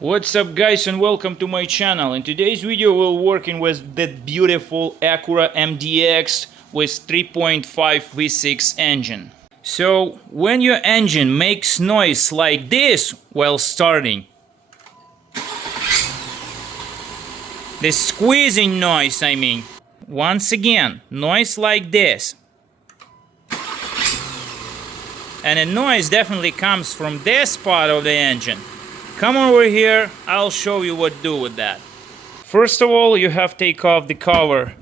What's up guys, and welcome to my channel. In today's video we're working with that beautiful Acura MDX with 3.5 V6 engine. So when your engine makes noise like this while starting, the squeezing noise, once again, noise like this, and the noise definitely comes from this part of the engine. Come over here, I'll show you what to do with that. First of all, you have to take off the cover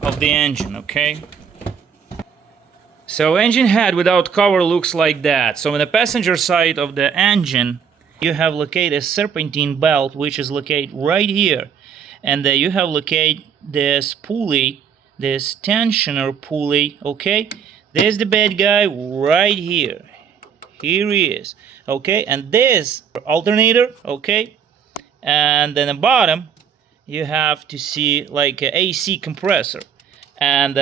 of the engine, okay? So engine head without cover looks like that. So on the passenger side of the engine, you have located a serpentine belt, which is located right here. And you have located this pulley, this tensioner pulley, okay? There's the bad guy right here. Here he is, okay? And this alternator, okay? And then the bottom, you have to see like a AC compressor. And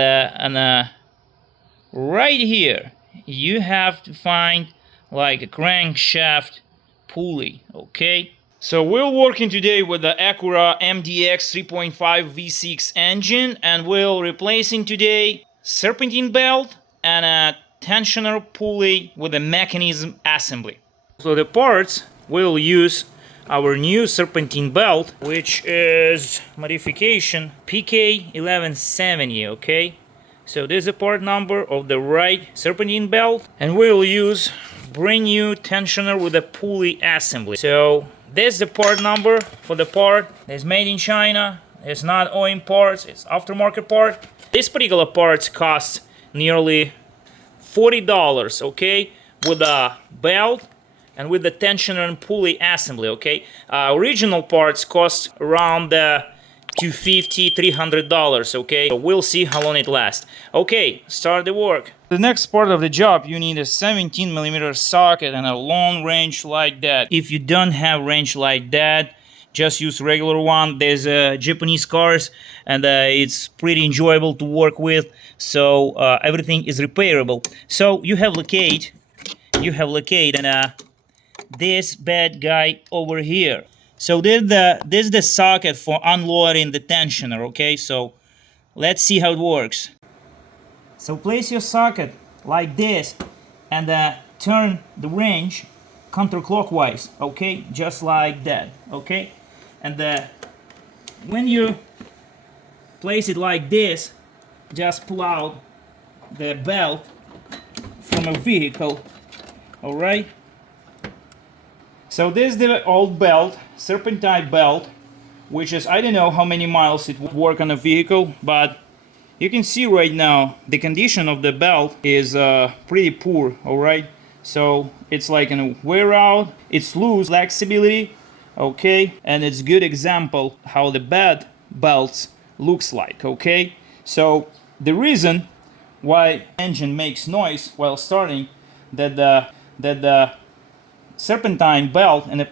right here, you have to find like a crankshaft pulley, okay? So we're working today with the Acura MDX 3.5 V6 engine, and we're replacing today serpentine belt and a tensioner pulley with a mechanism assembly. So the parts will use our new serpentine belt, which is modification PK1170, okay? So this is the part number of the right serpentine belt, and we'll use brand new tensioner with a pulley assembly. So this is the part number for the part. It's made in China. It's not OEM parts, it's aftermarket part. This particular parts costs nearly $40, okay, with a belt and with the tensioner and pulley assembly, okay. Original parts cost around $250, $300, okay. So we'll see how long it lasts. Okay, start the work. The next part of the job, you need a 17mm socket and a long range like that. If you don't have range like that, just use regular one. There's Japanese cars, and it's pretty enjoyable to work with. So everything is repairable. So you have located and this bad guy over here. So this is the socket for unloading the tensioner. Okay, so let's see how it works. So place your socket like this and turn the wrench counterclockwise, okay, just like that, okay. And when you place it like this, just pull out the belt from a vehicle, all right. So this is the old belt, serpentine belt, which is, I don't know how many miles it would work on a vehicle, but you can see right now the condition of the belt is pretty poor, all right. So it's like a wear out, it's loose, flexibility, okay, and it's good example how the bad belts looks like, okay. So the reason why engine makes noise while starting, that the serpentine belt and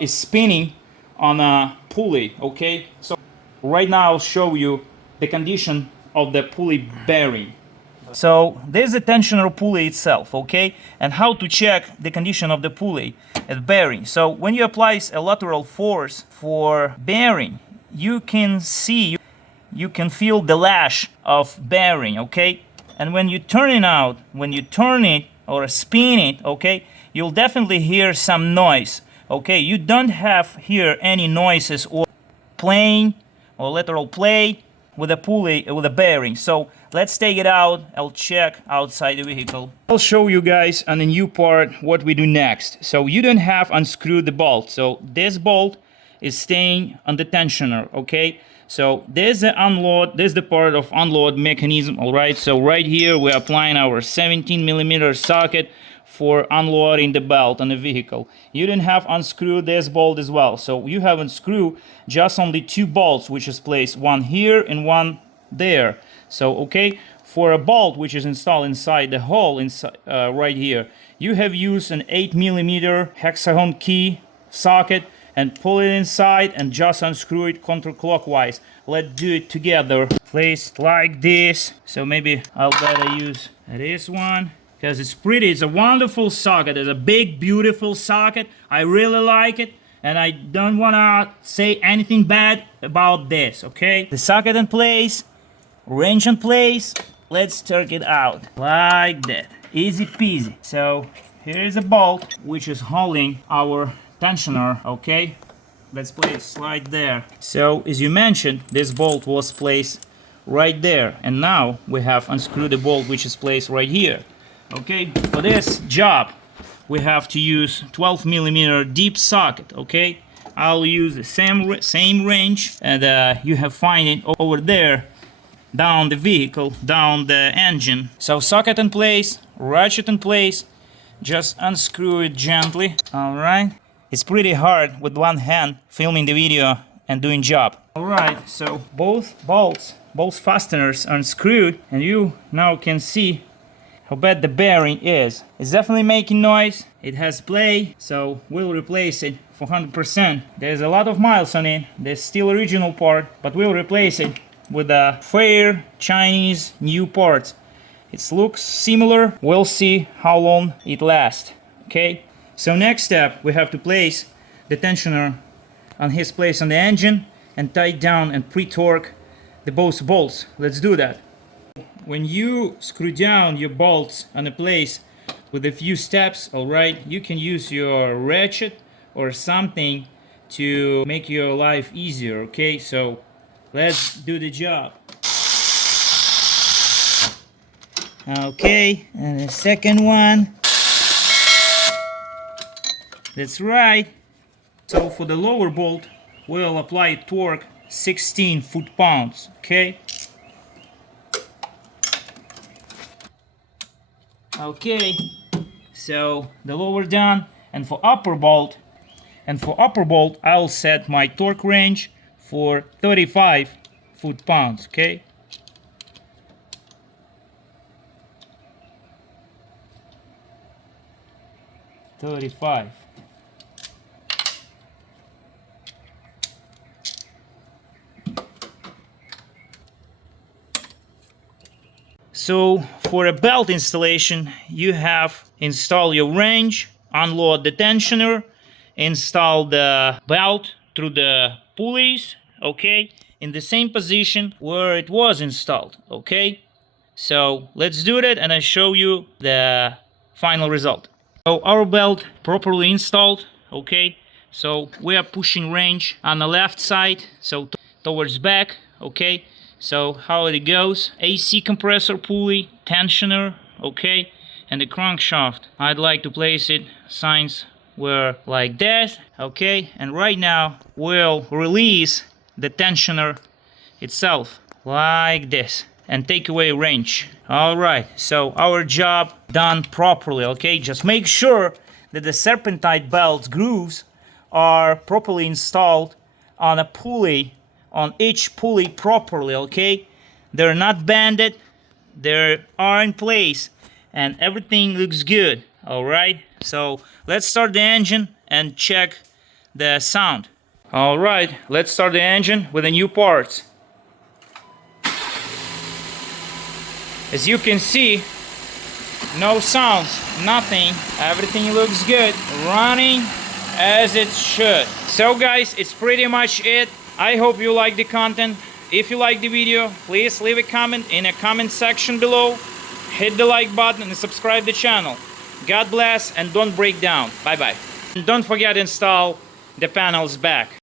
is spinning on a pulley, okay. So right now I'll show you the condition of the pulley bearing. So there's the tensioner pulley itself, okay, and how to check the condition of the pulley and bearing. So when you apply a lateral force for bearing, you can see, you can feel the lash of bearing, okay. And when you turn it or spin it, okay, you'll definitely hear some noise, okay. You don't have here any noises or playing or lateral play with a pulley, with a bearing. So let's take it out. I'll check outside the vehicle. I'll show you guys on the new part what we do next. So you don't have unscrewed the bolt. So this bolt is staying on the tensioner, okay. So there's the unload, there's the part of unload mechanism, all right. So right here we're applying our 17mm socket for unloading the belt on the vehicle. You didn't have unscrewed this bolt as well. So you have unscrewed just only two bolts, which is placed one here and one there. So okay, for a bolt which is installed inside the hole inside right here, you have used an 8mm hexagon key socket and pull it inside and just unscrew it counterclockwise. Let's do it together. Placed like this. So maybe I'll better use this one, because it's pretty. It's a wonderful socket. It's a big, beautiful socket. I really like it. and I don't wanna say anything bad about this, okay? The socket in place, wrench in place, let's turn it out like that, easy peasy. So here is a bolt which is holding our tensioner, okay? Let's place right there. So as you mentioned, this bolt was placed right there, and now we have unscrewed the bolt which is placed right here. Okay, for this job we have to use 12mm deep socket. Okay, I'll use the same wrench, and you have find it over there down the vehicle, down the engine. So socket in place, ratchet in place, just unscrew it gently. All right, it's pretty hard with one hand filming the video and doing job. All right, so both bolts, both fasteners are unscrewed, and you now can see how bad the bearing is. It's definitely making noise. It has play, so we'll replace it for 100%. There's a lot of miles on it. There's still original part, but we'll replace it with a fair Chinese new parts. It looks similar. We'll see how long it lasts. Okay. So next step, we have to place the tensioner on his place on the engine and tight down and pre-torque the both bolts. Let's do that. When you screw down your bolts on a place with a few steps, alright, you can use your ratchet or something to make your life easier, okay? So let's do the job. Okay, and the second one. That's right. So for the lower bolt, we'll apply torque 16 foot-pounds, okay? Okay, so the lower done, and for upper bolt, I'll set my torque range for 35 foot-pounds, okay? $35. So for a belt installation, you have install your wrench, unload the tensioner, install the belt through the pulleys, okay, in the same position where it was installed, okay? So let's do that and I show you the final result. So our belt properly installed, okay? So we are pushing wrench on the left side, so towards back, okay? So how it goes, AC compressor pulley, tensioner, okay, and the crankshaft. I'd like to place it signs were like that, okay, and right now we'll release the tensioner itself like this and take away wrench. All right, so our job done properly, okay? Just make sure that the serpentine belt grooves are properly installed on a pulley, on each pulley properly, okay? They're not banded, they are in place, and everything looks good, all right? So let's start the engine and check the sound. All right, let's start the engine with the new parts. As you can see, no sounds, nothing, everything looks good, running as it should. So guys, it's pretty much it. I hope you like the content. If you like the video, please leave a comment in the comment section below. Hit the like button and subscribe the channel. God bless and don't break down. Bye bye. And don't forget to install the panels back.